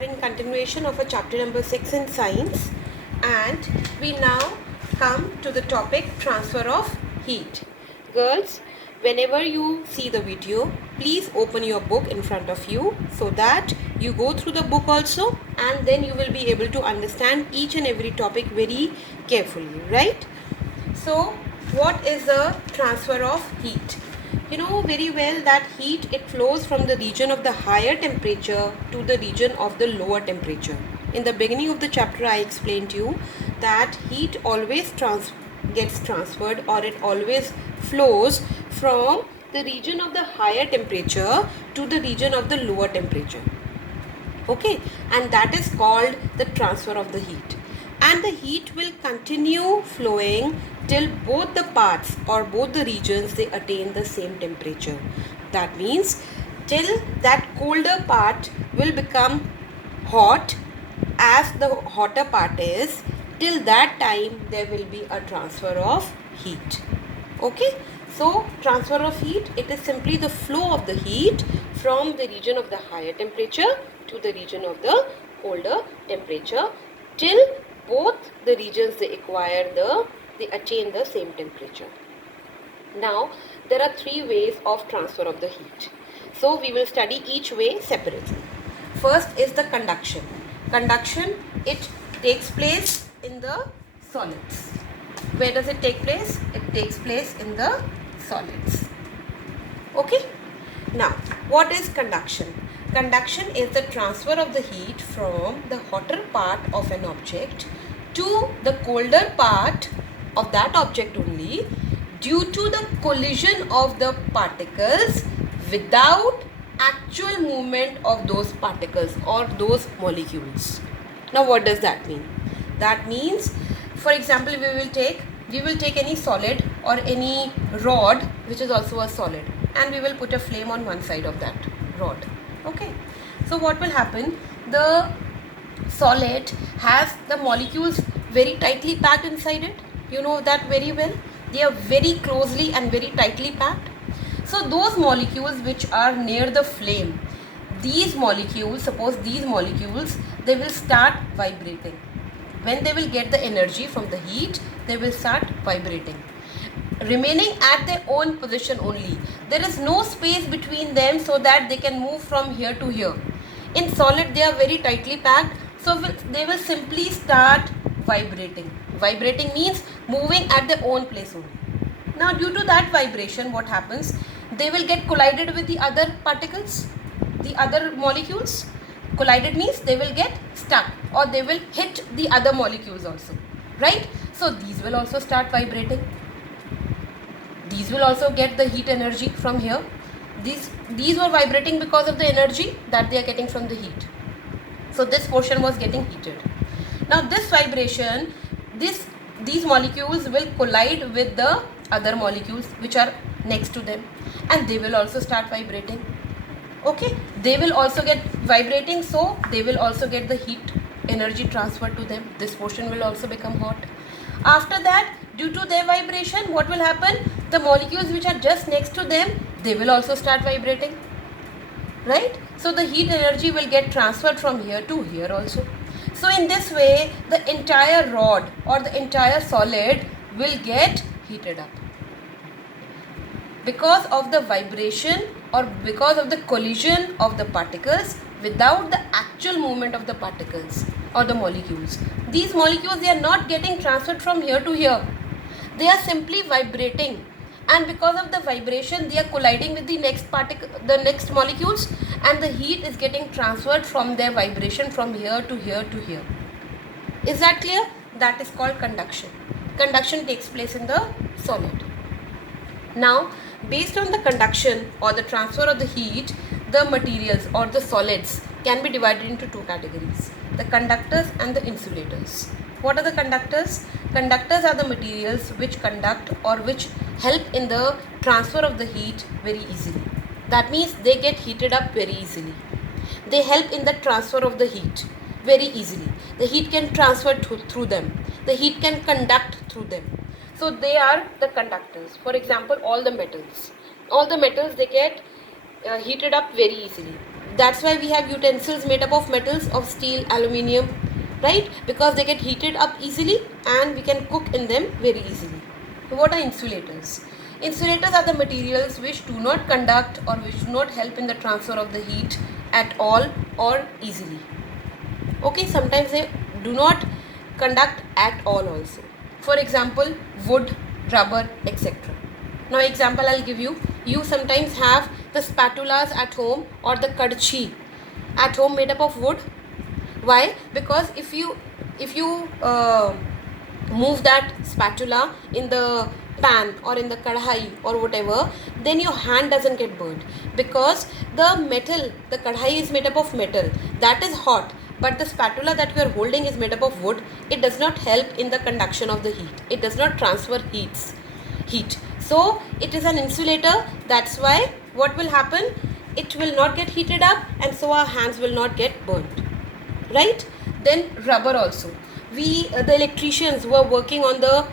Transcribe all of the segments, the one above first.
In continuation of a chapter number 6 in science, and we now come to the topic transfer of heat. Girls, whenever you see the video, please open your book in front of you so that you go through the book also, and then you will be able to understand each and every topic very carefully, right? So what is the transfer of heat? You know very well that heat, it flows from the region of the higher temperature to the region of the lower temperature. In the beginning of the chapter I explained to you that heat always gets transferred, or it always flows from the region of the higher temperature to the region of the lower temperature. Okay, and that is called the transfer of the heat. And the heat will continue flowing till both the parts or both the regions, they attain the same temperature. That means till that colder part will become hot as the hotter part is, till that time there will be a transfer of heat. Okay, so transfer of heat, it is simply the flow of the heat from the region of the higher temperature to the region of the colder temperature till both the regions they attain the same temperature. Now there are three ways of transfer of the heat. So we will study each way separately. First is the conduction. Conduction, it takes place in the solids. Where does it take place? It takes place in the solids. Okay. Now, what is conduction? Conduction is the transfer of the heat from the hotter part of an object to the colder part of that object only due to the collision of the particles without actual movement of those particles or those molecules. Now what does that mean? That means, for example, we will take any solid or any rod which is also a solid, and we will put a flame on one side of that rod. Okay, so what will happen? The solid has the molecules very tightly packed inside it. You know that very well. They are very closely and very tightly packed. So those molecules which are near the flame, these molecules, suppose these molecules, they will start vibrating. When they will get the energy from the heat, they will start vibrating, remaining at their own position only. There is no space between them so that they can move from here to here. In solid, they are very tightly packed, so they will simply start vibrating. Vibrating means moving at their own place only. Now due to that vibration, what happens? They will get collided with the other particles, the other molecules. Collided means they will get stuck, or they will hit the other molecules also, right? So these will also start vibrating. These will also get the heat energy from here. These were vibrating because of the energy that they are getting from the heat. So this portion was getting heated. Now this vibration, these molecules will collide with the other molecules which are next to them, and they will also start vibrating. Okay, they will also get vibrating, so they will also get the heat energy transferred to them. This portion will also become hot. After that, due to their vibration, what will happen? The molecules which are just next to them, they will also start vibrating, right? So the heat energy will get transferred from here to here also. So in this way, the entire rod or the entire solid will get heated up because of the vibration or because of the collision of the particles without the actual movement of the particles or the molecules. These molecules, they are not getting transferred from here to here. They are simply vibrating, and because of the vibration, they are colliding with the next molecules, and the heat is getting transferred from their vibration from here to here to here. Is that clear? That is called conduction. Conduction takes place in the solid. Now, based on the conduction or the transfer of the heat, the materials or the solids can be divided into two categories: the conductors and the insulators. What are the conductors? Conductors are the materials which conduct or which help in the transfer of the heat very easily. That means they get heated up very easily. They help in the transfer of the heat very easily. The heat can transfer through them. The heat can conduct through them. So they are the conductors. For example, all the metals. All the metals, they get heated up very easily. That's why we have utensils made up of metals of steel, aluminium, right? Because they get heated up easily and we can cook in them very easily. What are insulators? Insulators are the materials which do not conduct or which do not help in the transfer of the heat at all or easily. Okay, sometimes they do not conduct at all also. For example, wood, rubber, etc. Now example I'll give you. You sometimes have the spatulas at home or the kadchi at home made up of wood. Why? Because if you move that spatula in the pan or in the kadhai or whatever, then your hand doesn't get burned, because the metal, the kadhai is made up of metal that is hot, but the spatula that you are holding is made up of wood. It does not help in the conduction of the heat. It does not transfer heat. So it is an insulator. That's why what will happen? It will not get heated up, and so our hands will not get burnt. Right? Then rubber also. The electricians who are working on the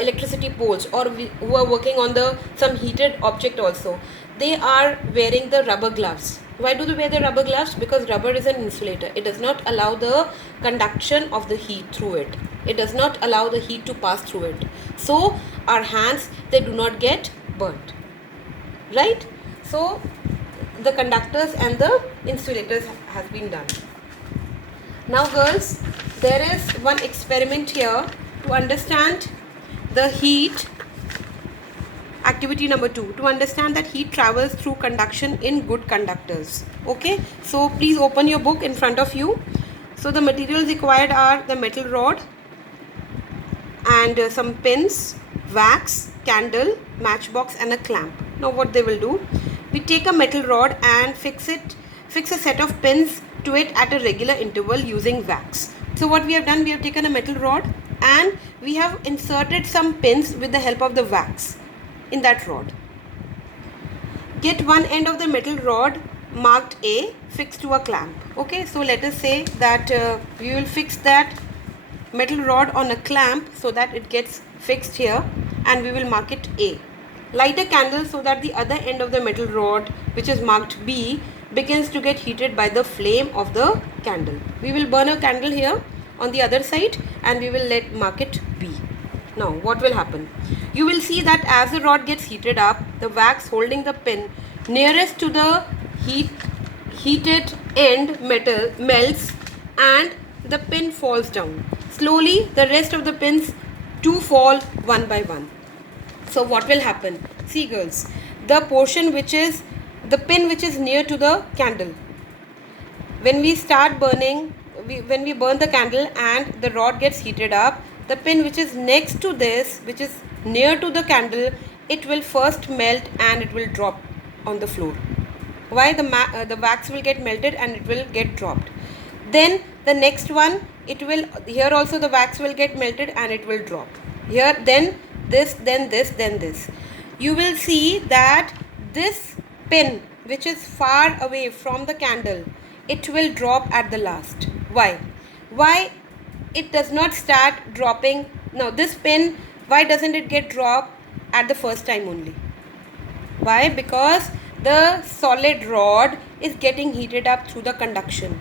electricity poles, or who are working on the some heated object also, they are wearing the rubber gloves. Why do they wear the rubber gloves? Because rubber is an insulator. It does not allow the conduction of the heat through it. It does not allow the heat to pass through it. So our hands, they do not get burnt. Right? So the conductors and the insulators has been done. Now girls, there is one experiment here to understand the heat. Activity number 2, to understand that heat travels through conduction in good conductors. Okay, so please open your book in front of you. So the materials required are the metal rod and some pins, wax, candle, matchbox and a clamp. Now what they will do, we take a metal rod and fix a set of pins to it at a regular interval using wax. So what we have done, we have taken a metal rod and we have inserted some pins with the help of the wax in that rod. Get one end of the metal rod marked A fixed to a clamp. Okay, so let us say that we will fix that metal rod on a clamp so that it gets fixed here, and we will mark it A. Light a candle so that the other end of the metal rod, which is marked B, begins to get heated by the flame of the candle. We will burn a candle here on the other side and we will mark it B. Now what will happen? You will see that as the rod gets heated up, the wax holding the pin nearest to the heated end metal melts and the pin falls down. Slowly the rest of the pins too fall one by one. So what will happen? See girls, the portion which is the pin which is near to the candle, when we start burning, when we burn the candle and the rod gets heated up, the pin which is next to this, which is near to the candle, it will first melt and it will drop on the floor. Why? The wax will get melted and it will get dropped. Then the next one, it will, here also the wax will get melted and it will drop. Here, then this, then this, then this. You will see that this pin which is far away from the candle, it will drop at the last. Why? Why it does not start dropping? Now this pin, why doesn't it get dropped at the first time only? Why? Because the solid rod is getting heated up through the conduction.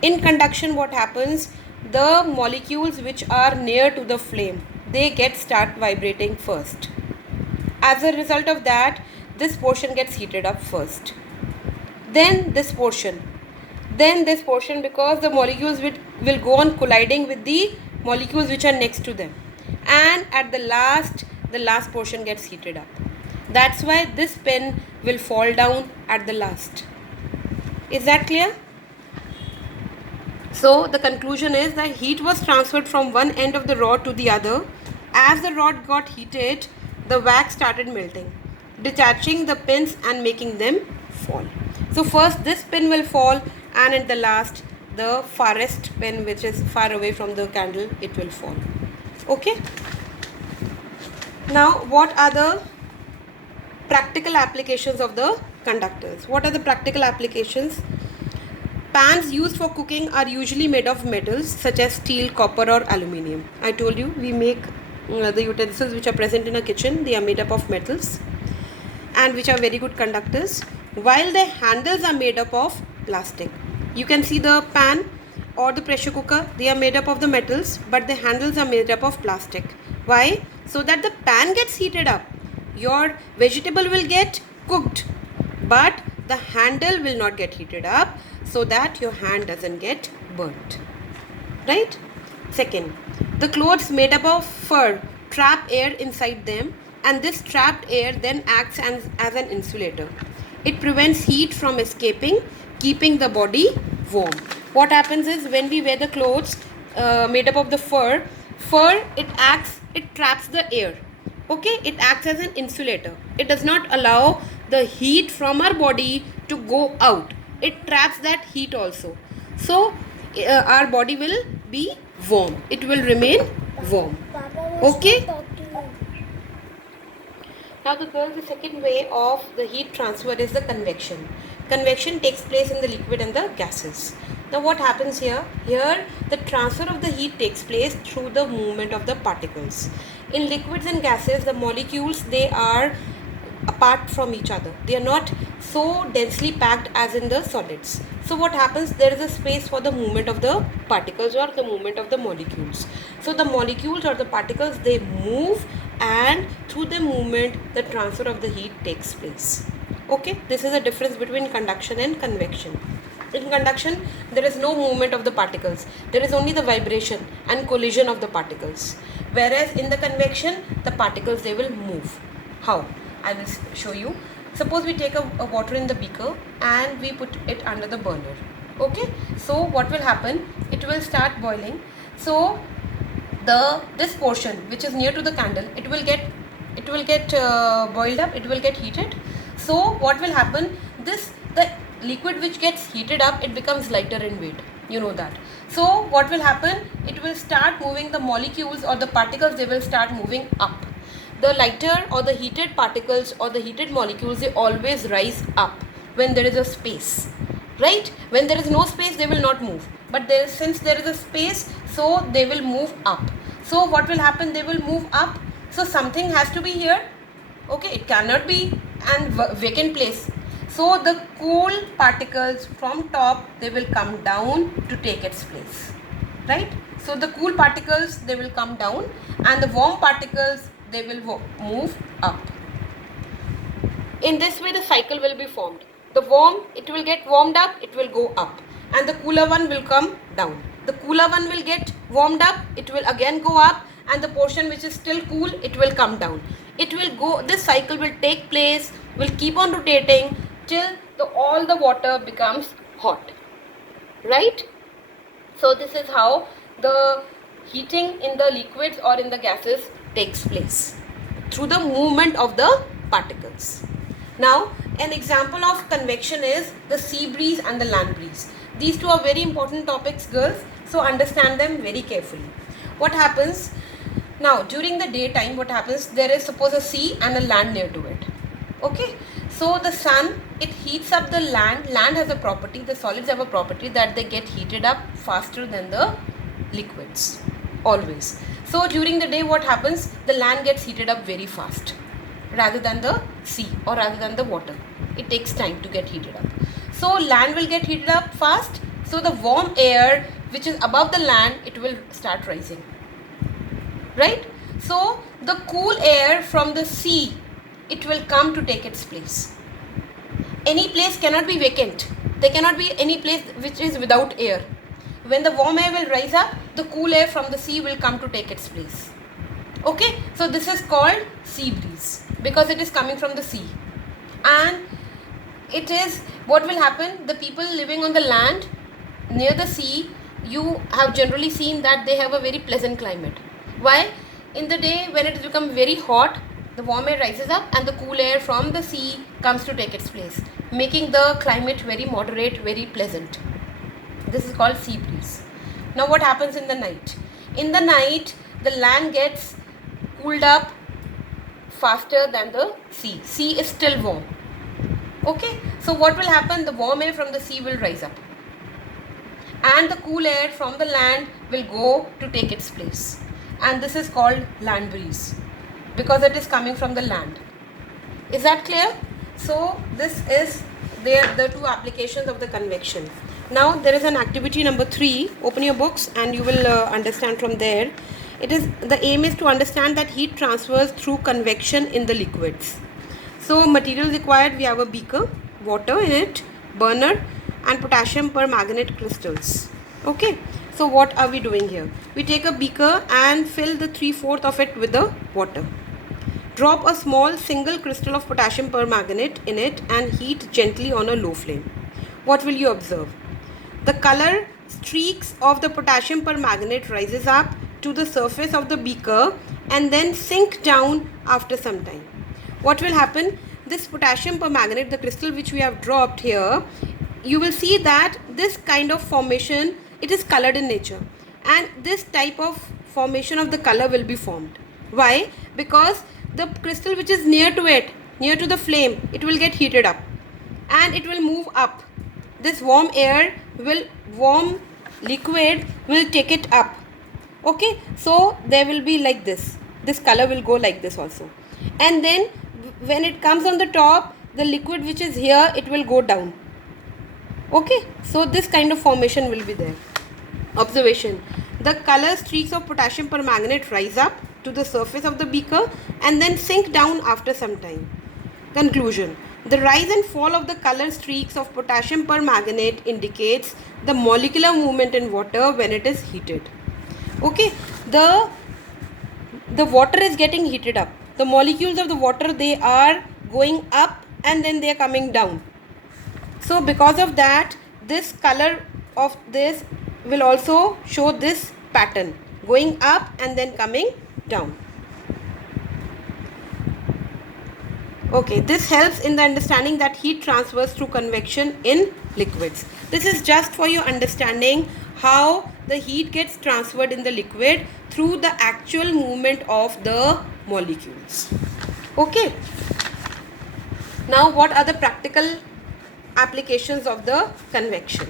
In conduction, what happens? The molecules which are near to the flame, they start vibrating first. As a result of that, this portion gets heated up first. Then this portion. Then this portion, because the molecules will go on colliding with the molecules which are next to them. And at the last portion gets heated up. That's why this pin will fall down at the last. Is that clear? So the conclusion is that heat was transferred from one end of the rod to the other. As the rod got heated, the wax started melting, detaching the pins and making them fall. So first this pin will fall, and at the last the farthest pin which is far away from the candle, it will fall. Okay. Now what are the practical applications of the conductors? What are the practical applications? Pans used for cooking are usually made of metals such as steel, copper or aluminium. I told you we make the utensils which are present in a kitchen, they are made up of metals and which are very good conductors. while the handles are made up of plastic. You can see the pan or the pressure cooker, they are made up of the metals, but the handles are made up of plastic. Why? So that the pan gets heated up, your vegetable will get cooked, but the handle will not get heated up, so that your hand doesn't get burnt. Right? Second, the clothes made up of fur trap air inside them, and this trapped air then acts as an insulator. It prevents heat from escaping, keeping the body warm. What happens is, when we wear the clothes made up of the fur, it traps the air. Okay, it acts as an insulator. It does not allow the heat from our body to go out. It traps that heat also. So our body will be warm. It will remain warm. Okay. Now the second way of the heat transfer is the convection. Convection takes place in the liquid and the gases. Now what happens here? Here the transfer of the heat takes place through the movement of the particles. In liquids and gases, the molecules, they are apart from each other. They are not so densely packed as in the solids. So what happens? There is a space for the movement of the particles or the movement of the molecules. So the molecules or the particles, they move, and through the movement the transfer of the heat takes place. Okay, this is the difference between conduction and convection. In conduction, there is no movement of the particles. There is only the vibration and collision of the particles. Whereas in the convection, the particles, they will move. How? I will show you. Suppose we take a water in the beaker and we put it under the burner. Okay, so what will happen? It will start boiling. So this portion which is near to the candle, it will get boiled up, it will get heated. So what will happen? The liquid which gets heated up, it becomes lighter in weight. You know that. So what will happen? It will start moving, the molecules or the particles, they will start moving up. The lighter or the heated particles or the heated molecules, they always rise up when there is a space. Right? When there is no space, they will not move. But since there is a space, so they will move up. So what will happen? They will move up. So something has to be here. Okay, it cannot be an vacant place. So the cool particles from top, they will come down to take its place. Right? So the cool particles, they will come down, and the warm particles, they will move up. In this way the cycle will be formed. The warm, it will get warmed up, it will go up, and the cooler one will come down. The cooler one will get warmed up, it will again go up, and the portion which is still cool, it will come down. It will go, this cycle will take place, will keep on rotating till all the water becomes hot. Right? So this is how the heating in the liquids or in the gases takes place, through the movement of the particles. Now, an example of convection is the sea breeze and the land breeze. These two are very important topics, girls, so understand them very carefully. What happens? Now, during the daytime, what happens? There is, suppose, a sea and a land near to it. Okay, so the sun, it heats up the land. Land has a property, the solids have a property that they get heated up faster than the liquids, always. So during the day, what happens? The land gets heated up very fast rather than the sea or rather than the water. It takes time to get heated up. So land will get heated up fast. So the warm air which is above the land, it will start rising. Right? So the cool air from the sea, it will come to take its place. Any place cannot be vacant. There cannot be any place which is without air. When the warm air will rise up, the cool air from the sea will come to take its place. Okay, so this is called sea breeze because it is coming from the sea. And it is, what will happen? The people living on the land near the sea, you have generally seen that they have a very pleasant climate. Why? In the day when it becomes very hot, the warm air rises up and the cool air from the sea comes to take its place, making the climate very moderate, very pleasant. This is called sea breeze. Now what happens in the night? In the night, the land gets cooled up faster than the sea. Sea is still warm. Okay, so what will happen? The warm air from the sea will rise up and the cool air from the land will go to take its place, and this is called land breeze because it is coming from the land. Is that clear? So this is they are the two applications of the convection. Now there is an activity number 3. Open your books and you will understand from there. The aim is to understand that heat transfers through convection in the liquids. So material required, we have a beaker, water in it, burner, and potassium permanganate crystals. Okay, so what are we doing here? We take a beaker and fill the 3/4 of it with the water. Drop a small single crystal of potassium permanganate in it and heat gently on a low flame. What will you observe? The color streaks of the potassium permanganate rises up to the surface of the beaker and then sink down after some time. What will happen? This potassium permanganate, the crystal which we have dropped here, you will see that this kind of formation, it is colored in nature, and this type of formation of the color will be formed. Why? Because the crystal which is near to it, near to the flame, it will get heated up and it will move up. This warm liquid will take it up. Okay, so there will be like this color will go like this also, and then when it comes on the top, the liquid which is here, it will go down. Okay, so this kind of formation will be there. Observation: the color streaks of potassium permanganate rise up to the surface of the beaker and then sink down after some time. Conclusion: the rise and fall of the color streaks of potassium permanganate indicates the molecular movement in water when it is heated. Okay, the water is getting heated up. The molecules of the water, they are going up and then they are coming down. So because of that, this color of this will also show this pattern, going up and then coming down. Okay, this helps in the understanding that heat transfers through convection in liquids. This is just for your understanding how the heat gets transferred in the liquid through the actual movement of the molecules. Okay. Now what are the practical applications of the convection?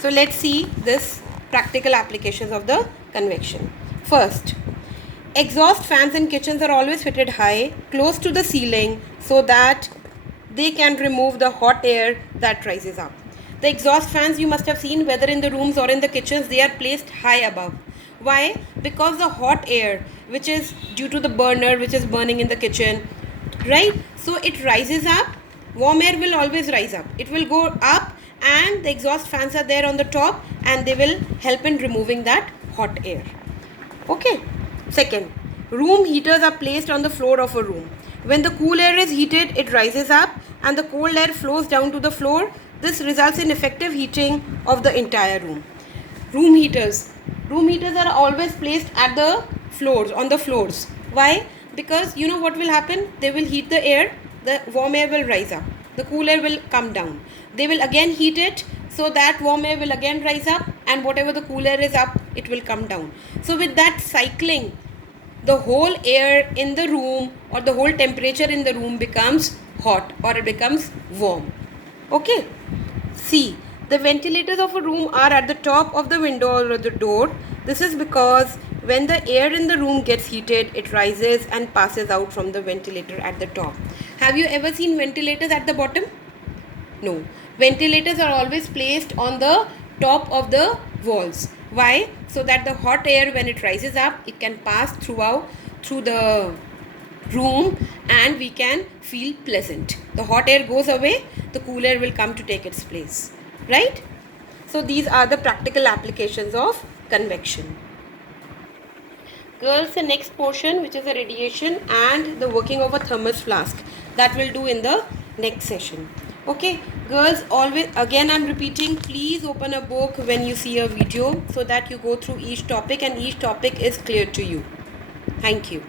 So let's see this practical applications of the convection. First, exhaust fans in kitchens are always fitted high, close to the ceiling, so that they can remove the hot air that rises up. The exhaust fans, you must have seen, whether in the rooms or in the kitchens, they are placed high above. Why? Because the hot air, which is due to the burner which is burning in the kitchen, right? So it rises up. Warm air will always rise up. It will go up and the exhaust fans are there on the top and they will help in removing that hot air. Okay. Second, room heaters are placed on the floor of a room. When the cool air is heated, it rises up and the cold air flows down to the floor. This results in effective heating of the entire room. Room heaters are always placed at the floors, on the floors. Why? Because you know what will happen? They will heat the air, the warm air will rise up, the cool air will come down. They will again heat it, so that warm air will again rise up, and whatever the cool air is up, it will come down. So with that cycling, the whole air in the room or the whole temperature in the room becomes hot or it becomes warm. Okay. C. The ventilators of a room are at the top of the window or the door. This is because when the air in the room gets heated, it rises and passes out from the ventilator at the top. Have you ever seen ventilators at the bottom? No. Ventilators are always placed on the top of the walls. Why? So that the hot air, when it rises up, it can pass through the room and we can feel pleasant. The hot air goes away, the cool air will come to take its place. Right? So these are the practical applications of convection. Girls, the next portion, which is the radiation and the working of a thermos flask, that we'll do in the next session. Okay, girls, always, again I'm repeating, please open a book when you see a video so that you go through each topic and each topic is clear to you. Thank you.